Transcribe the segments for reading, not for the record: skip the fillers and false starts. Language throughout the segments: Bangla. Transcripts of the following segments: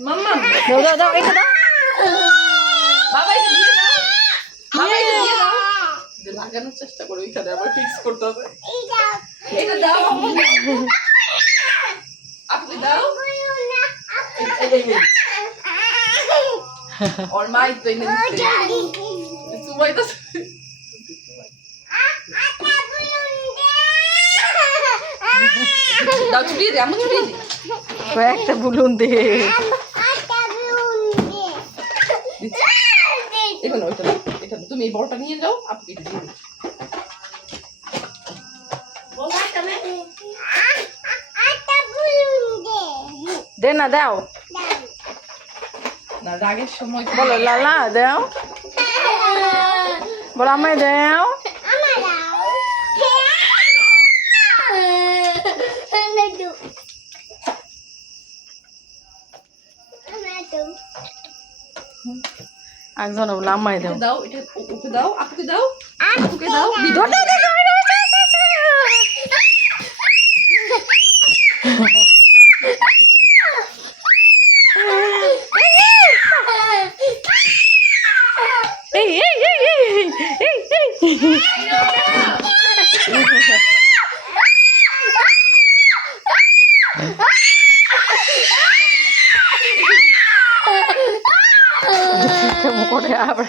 মাম্মা দাও দাও দাও এটা দাও বাবা এটা দিয়ে দাও বাবা এটা দিয়ে দাও যে লাগানোর চেষ্টা করো এখানে আবার ফিক্স করতে হবে এটা দাও আপনি দাও ওর মাই তো এনে দিচ্ছে সুমাই তো দাও ছুড়িয়ে দে আমি ছুড়িয়ে দিই কয়েকটা বুলুন দে এখানে ওইটা এখানে তুমি এই বড়টা নিয়ে যাও আপনি এটা দিয়ে দিন দে না দাও না রাগের সময় বলো লালা দাও বলো আমায় দাও একজন বলো আমায় দাও দাও এটা ওকে দাও আপুকে দাও আপুকে দাও করে আবার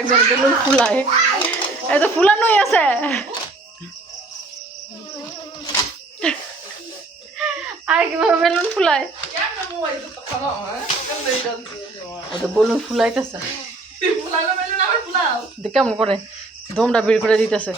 একজন বেলুন ফুলায় এত ফুলানোই আছে আর কিভাবে বেলুন ফুলায় ও তো বেলুন ফুলাইতেছে কেমন করে দমটা বের করে দিতেছে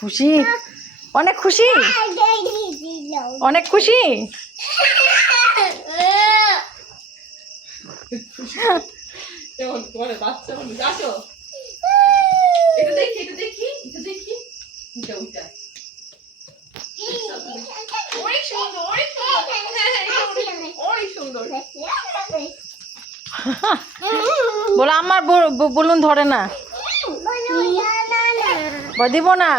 খুশি অনেক খুশি অনেক খুশি কেমন করে বাচ্চা মানুষ আসো এটা দেখি এটা দেখি এটা দেখি এটা ওইটা অনেক সুন্দর অনেক সুন্দর অনেক সুন্দর বলো আমার বলুন ধরে না দিব না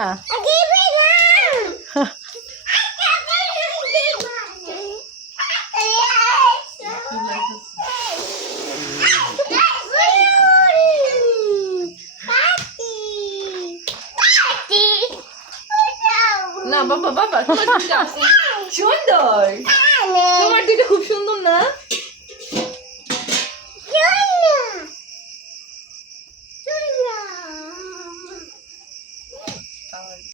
না বাবা বাবা তোমার দুইটা সুন্দর তোমার দুইটা খুব সুন্দর না